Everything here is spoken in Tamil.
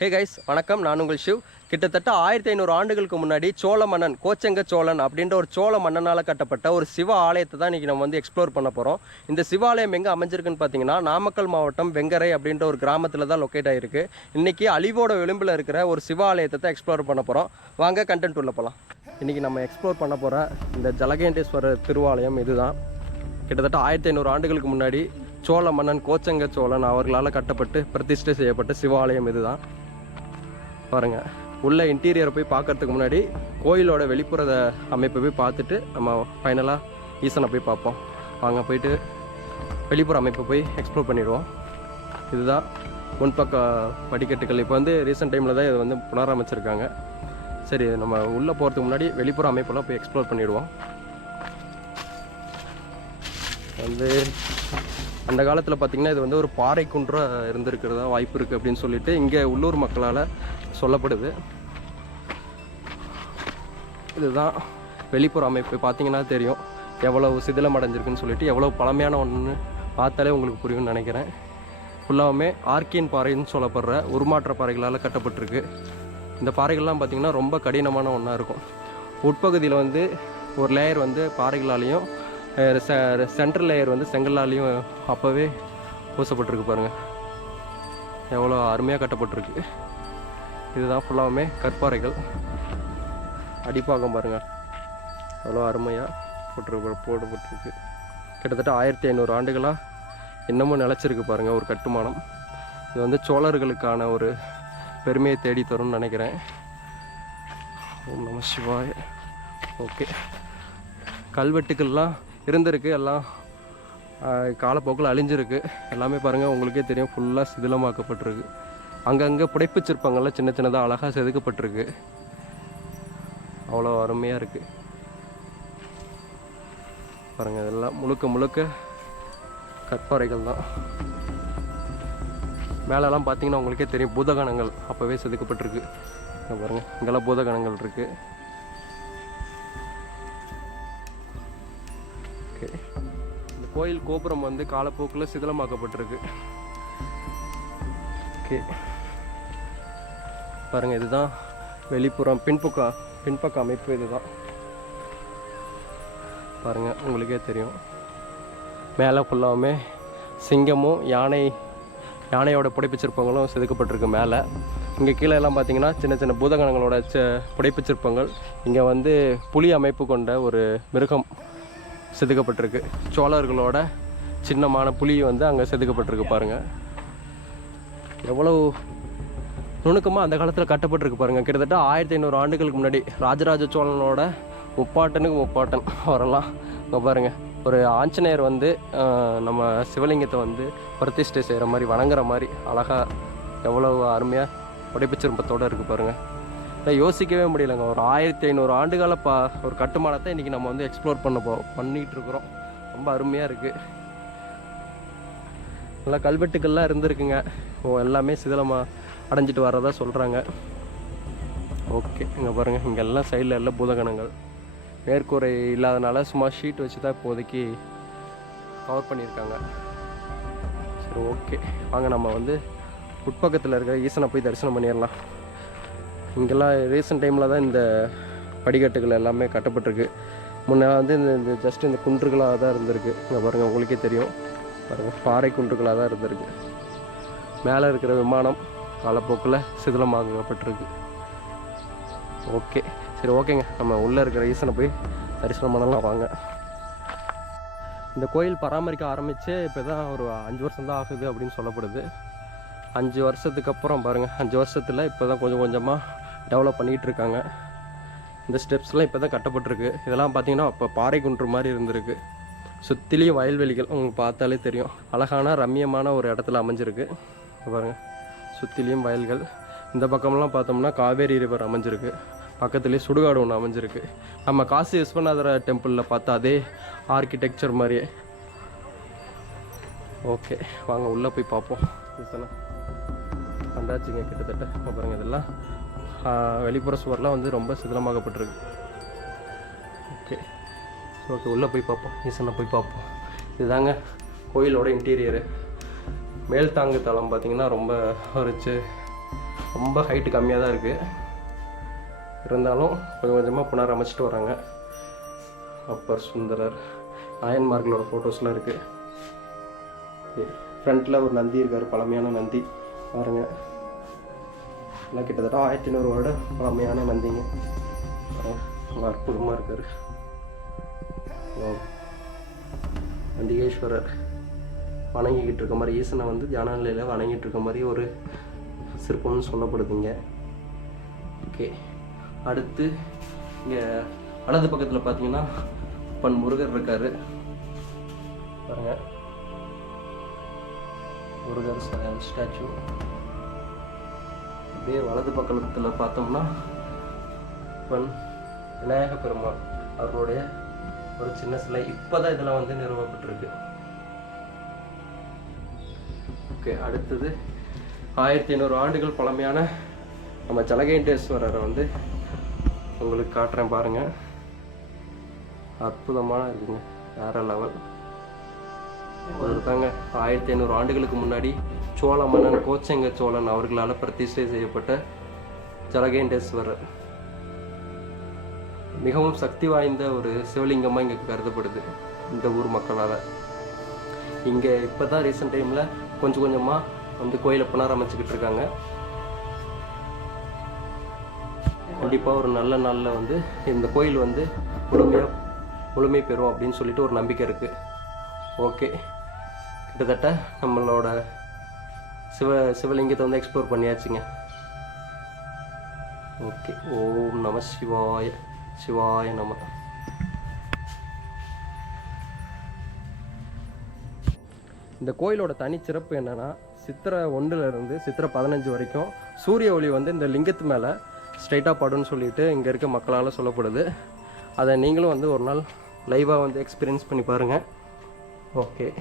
ஹே கைஸ் வணக்கம். நான் உங்கள் ஷிவ். கிட்டத்தட்ட ஆயிரத்தி ஐநூறு ஆண்டுகளுக்கு முன்னாடி சோழ மன்னன் கோச்செங்க சோழன் அப்படின்ற ஒரு சோழ மன்னனால் கட்டப்பட்ட ஒரு சிவ ஆலயத்தை தான் இன்றைக்கி நம்ம வந்து எக்ஸ்ப்ளோர் பண்ண போகிறோம் இந்த சிவாலயம் எங்கே அமைஞ்சிருக்குன்னு பார்த்தீங்கன்னா நாமக்கல் மாவட்டம் வெங்கரை அப்படின்ற ஒரு கிராமத்தில் தான் லொக்கேட் ஆகிருக்கு இன்றைக்கி அழிவோட விளிம்பில் இருக்கிற ஒரு சிவ ஆலயத்தை தான் எக்ஸ்ப்ளோர் பண்ண போகிறோம் வாங்க கண்டென்ட் உள்ள போகலாம் இன்றைக்கி நம்ம எக்ஸ்ப்ளோர் பண்ண போகிற இந்த ஜலகேண்டேஸ்வரர் திருவாலயம் இதுதான். கிட்டத்தட்ட ஆயிரத்தி ஐநூறு ஆண்டுகளுக்கு முன்னாடி சோழ மன்னன் கோச்சங்க சோழன் அவர்களால் கட்டப்பட்டு பிரதிஷ்டை செய்யப்பட்ட சிவாலயம் இதுதான். பாருங்கள் உள்ளே இன்டீரியரை போய் பார்க்கறதுக்கு முன்னாடி கோயிலோட வெளிப்புற அமைப்பை போய் பார்த்துட்டு நம்ம ஃபைனலாக ஈசனை போய் பார்ப்போம். வாங்க போயிட்டு வெளிப்புற அமைப்பை போய் எக்ஸ்ப்ளோர் பண்ணிடுவோம். இதுதான் முன்பக்க படிக்கட்டுகள். இப்போ வந்து ரீசெண்ட் டைமில் தான் இது வந்து புனரமைச்சிருக்காங்க. சரி நம்ம உள்ளே போகிறதுக்கு முன்னாடி வெளிப்புற அமைப்பெல்லாம் போய் எக்ஸ்ப்ளோர் பண்ணிடுவோம். வந்து அந்த காலத்தில் பார்த்திங்கன்னா இது வந்து ஒரு பாறை குன்றாக இருந்திருக்கிறதா வாய்ப்பு இருக்குது அப்படின்னு சொல்லிட்டு இங்கே உள்ளூர் மக்களால் சொல்லப்படுது. இதுதான் வெளிப்புற அமைப்பு. பார்த்தீங்கன்னா தெரியும். எவ்வளவு சிதிலம் அடைஞ்சிருக்குன்னு சொல்லிட்டு எவ்வளோ பழமையான ஒன்று பார்த்தாலே உங்களுக்கு புரியும்னு நினைக்கிறேன். ஃபுல்லாகவுமே ஆர்கியன் பாறைன்னு சொல்லப்படுற உருமாற்ற பாறைகளால் கட்டப்பட்டிருக்கு. இந்த பாறைகள்லாம் பார்த்திங்கன்னா ரொம்ப கடினமான ஒன்றா இருக்கும். உட்பகுதியில் வந்து ஒரு லேயர் வந்து பாறைகளாலையும் சென்ட்ரல் லேயர் வந்து செங்கல்லாலையும் அப்போவே பூசப்பட்டிருக்கு பாருங்கள் எவ்வளோ அருமையாக கட்டப்பட்டிருக்கு. இதுதான் ஃபுல்லாகவுமே கற்பாறைகள் அடிப்பாகம் பாருங்கள் அவ்வளோ அருமையாக போட்டு போடப்பட்டிருக்கு கிட்டத்தட்ட ஆயிரத்தி ஐநூறு ஆண்டுகளாக இன்னமும் நிலச்சிருக்கு பாருங்கள் ஒரு கட்டுமானம். இது வந்து சோழர்களுக்கான ஒரு பெருமையை தேடி தரும்னு நினைக்கிறேன். ஓம் நம சிவாய். ஓகே. கல்வெட்டுக்கள்லாம் இருந்திருக்கு எல்லாம் காலப்போக்கில் அழிஞ்சிருக்கு. எல்லாமே பாருங்கள் உங்களுக்கே தெரியும் ஃபுல்லாக சிதிலமாக்கப்பட்டிருக்கு. அங்கங்கே புடைப்பு சிற்பங்கள்லாம் சின்ன சின்னதாக அழகாக செதுக்கப்பட்டிருக்கு. அவ்வளோ அருமையாக இருக்குது பாருங்கள் இதெல்லாம் முழுக்க முழுக்க கற்பாறைகள் தான். மேலெல்லாம் பார்த்தீங்கன்னா உங்களுக்கே தெரியும் பூதகணங்கள் அப்போவே செதுக்கப்பட்டிருக்கு. பாருங்கள் இங்கெல்லாம் பூதகணங்கள் இருக்குது ஓகே. இந்த கோயில் கோபுரம் வந்து காலப்போக்கில் சிதிலமாக்கப்பட்டிருக்கு. ஓகே. பாருங்கள் இதுதான் வெளிப்புறம் பின்பக்க பின்பக்க அமைப்பு இதுதான். பாருங்கள் உங்களுக்கே தெரியும். மேலே ஃபுல்லாகவுமே சிங்கமும் யானை யானையோட புடைப்பிச்சிருப்பங்களும் செதுக்கப்பட்டிருக்கு மேலே. இங்கே கீழே எல்லாம் பார்த்தீங்கன்னா சின்ன சின்ன பூதகணங்களோட ச புடைப்பிச்சிருப்பங்கள். இங்கே வந்து புலி அமைப்பு கொண்ட ஒரு மிருகம் செதுக்கப்பட்டிருக்கு. சோழர்களோட சின்னமான புலி வந்து அங்கே செதுக்கப்பட்டிருக்கு பாருங்கள் எவ்வளவு நுணுக்கமாக அந்த காலத்தில் கட்டப்பட்டிருக்கு பாருங்கள் கிட்டத்தட்ட ஆயிரத்தி ஐநூறு ஆண்டுகளுக்கு முன்னாடி ராஜராஜ சோழனோட முப்பாட்டனுக்கு முப்பாட்டன் அவரெல்லாம். இங்கே பாருங்கள் ஒரு ஆஞ்சநேயர் வந்து நம்ம சிவலிங்கத்தை வந்து பிரதிஷ்டை செய்கிற மாதிரி வணங்குற மாதிரி அழகாக எவ்வளவு அருமையாக உடைப்புச்சிருப்பத்தோடு இருக்குது பாருங்கள் இதை யோசிக்கவே முடியலங்க. ஒரு ஆயிரத்தி ஐநூறு ஆண்டுகால பா ஒரு கட்டுமானத்தை இன்றைக்கி நம்ம வந்து எக்ஸ்ப்ளோர் பண்ண போகிறோம் பண்ணிகிட்டு இருக்கிறோம். ரொம்ப அருமையாக இருக்குது நல்லா கல்வெட்டுக்கள்லாம் இருந்திருக்குங்க. எல்லாமே சிதிலமாக அடைஞ்சிட்டு வர்றதா சொல்கிறாங்க ஓகே இங்கே பாருங்கள் இங்கெல்லாம் சைடில் எல்லாம் பூதகணங்கள். மேற்கூரை இல்லாதனால சும்மா ஷீட் வச்சு தான் இப்போதைக்கு கவர் பண்ணியிருக்காங்க. சரி ஓகே வாங்க நம்ம வந்து உட்பக்கத்தில் இருக்கிற ஈசனை போய் தரிசனம் பண்ணிடலாம். இங்கெல்லாம் ரீசெண்ட் டைமில் தான் இந்த படிக்கட்டுகள் எல்லாமே கட்டப்பட்டிருக்கு. முன்னே வந்து இந்த இந்த ஜஸ்ட் இந்த குன்றுகளாக தான் இருந்திருக்கு. இங்கே பாருங்கள் உங்களுக்கே தெரியும். பாருங்கள் பாறை குன்றுகளாக தான் இருந்திருக்கு. மேலே இருக்கிற விமானம் காலப்போக்கில் சிதிலமாகப்பட்டிருக்கு ஓகே. சரி ஓகேங்க. நம்ம உள்ளே இருக்கிற ஈசனை போய் தரிசனம் பண்ணலாம். வாங்க. இந்த கோயில் பராமரிக்க ஆரம்பித்து இப்போ தான் ஒரு அஞ்சு வருஷம் தான் ஆகுது அப்படின்னு சொல்லப்படுது. அஞ்சு வருஷத்துக்கு அப்புறம் பாருங்கள் அஞ்சு வருஷத்தில் இப்போ தான் கொஞ்சம் கொஞ்சமாக டெவலப் பண்ணிகிட்டு இருக்காங்க. இந்த ஸ்டெப்ஸ்லாம் இப்போ தான் கட்டப்பட்டிருக்கு. இதெல்லாம் பார்த்தீங்கன்னா அப்போ பாறை குன்று மாதிரி இருந்திருக்கு. சுற்றிலையும் வயல்வெளிகள் உங்களுக்கு பார்த்தாலே தெரியும். அழகான ரம்மியமான ஒரு இடத்துல அமைஞ்சிருக்கு. பாருங்கள் சுற்றிலையும் வயல்கள். இந்த பக்கம்லாம் பார்த்தோம்னா காவேரி ரிவர் அமைஞ்சிருக்கு. பக்கத்துலேயே சுடுகாடு ஒன்று அமைஞ்சிருக்கு. நம்ம காசி விஸ்வநாதர டெம்பிளில் பார்த்த அதே ஆர்கிடெக்சர் மாதிரியே. ஓகே வாங்க உள்ளே போய் பார்ப்போம். ஈசனை வந்தாச்சுங்க கிட்டத்தட்ட. இங்க பாருங்க இதெல்லாம் வெளிப்புற சுவர்லாம் வந்து ரொம்ப சிதிலமாகப்பட்டிருக்கு ஓகே ஓகே உள்ளே போய் பார்ப்போம். ஈசனை போய் பார்ப்போம். இதுதாங்க கோயிலோட இன்டீரியரு மேல் தாங்கு தளம் பார்த்தீங்கன்னா ரொம்ப ஒரு ரொம்ப ஹைட்டு கம்மியாக தான் இருக்குது இருந்தாலும் கொஞ்சம் கொஞ்சமாக புனரமைச்சிட்டு வராங்க. அப்பர் சுந்தரர் நாயன்மார்களோட ஃபோட்டோஸ்லாம் இருக்குது ஃப்ரண்ட்டில் ஒரு நந்தி இருக்கார் பழமையான நந்தி. பாருங்க. எல்லாம் கிட்டத்தட்ட ஆயிரத்தி ஐநூறு வருட பழமையான நந்திங்க. ரொம்ப அற்புதமாக இருக்கார். நந்திகேஸ்வரர். வணங்கிக்கிட்டு இருக்க மாதிரி ஈசனை வந்து தியான நிலையில் வணங்கிட்டு இருக்க மாதிரி ஒரு சிற்பம்னு சொல்லப்படுதுங்க. ஓகே. அடுத்து இங்கே வலது பக்கத்தில் பார்த்தீங்கன்னா பன் முருகர் இருக்கார். பாருங்க. முருகர் ஸ்டாச்சு. அப்படியே வலது பக்கத்தில் பார்த்தோம்னா பன் விநாயக பெருமாள் அவருடைய ஒரு சின்ன சிலை இப்போ தான் இதெல்லாம் வந்து நிறுவப்பட்டிருக்கு. ஓகே அடுத்தது ஆயிரத்தி ஐநூறு ஆண்டுகள் பழமையான நம்ம ஜலகேண்டேஸ்வரரை வந்து உங்களுக்கு காட்டுறேன் பாருங்க. அற்புதமான இருக்குங்க வேற லெவல். ஒருத்தாங்க ஆயிரத்தி ஐநூறு ஆண்டுகளுக்கு முன்னாடி சோழ மன்னன் கோச்செங்க சோழன் அவர்களால் பிரதிஷ்டை செய்யப்பட்ட ஜலகேண்டேஸ்வரர். மிகவும் சக்தி வாய்ந்த ஒரு சிவலிங்கமாக இங்கே கருதப்படுது இந்த ஊர் மக்களால். இங்கே இப்போ தான் ரீசெண்ட் டைமில் கொஞ்சம் கொஞ்சமாக வந்து கோயிலை புனரமைச்சிக்கிட்டு இருக்காங்க. கண்டிப்பாக ஒரு நல்ல நாளில் வந்து இந்த கோயில் வந்து முழுமையாக முழுமை பெறும் அப்படின்னு சொல்லிட்டு ஒரு நம்பிக்கை இருக்குது ஓகே. கிட்டத்தட்ட நம்மளோட சிவ சிவலிங்கத்தை வந்து எக்ஸ்ப்ளோர் பண்ணியாச்சுங்க. ஓகே. ஓம் நம சிவாய சிவாய நம. இந்த கோயிலோட தனிச்சிறப்பு என்னென்னா சித்திரை ஒன்றுலேருந்து சித்திரை பதினஞ்சு வரைக்கும் சூரிய ஒளி வந்து இந்த லிங்கத்து மேலே ஸ்ட்ரைட்டாக படும்னு சொல்லிட்டு இங்கே இருக்க மக்களால் சொல்லப்படுது. அதை நீங்களும் வந்து ஒரு நாள் லைவாக வந்து எக்ஸ்பீரியன்ஸ் பண்ணி பாருங்கள் ஓகே